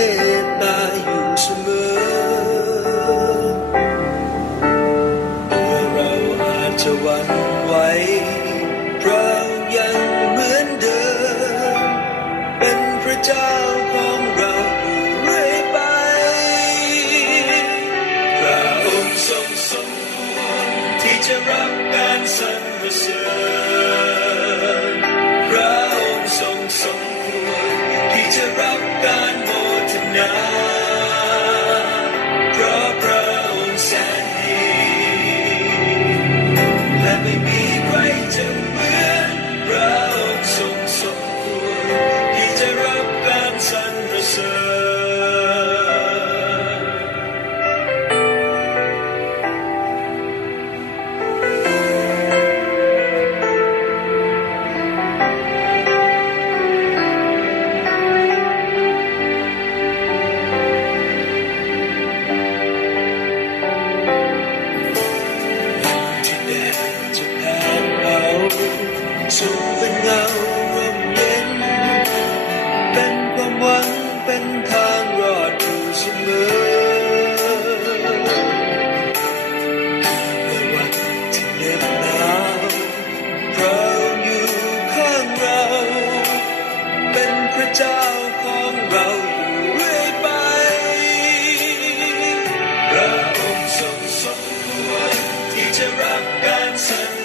เมตตาอยู่เสมอเมื่อเราอาจจะวันไหวเรายังเหมือนเดิมเป็นพระเจ้า เจ้าของเราอยู่เรื่ไปพระองค์ทรงสมควรที่จะรับการสรร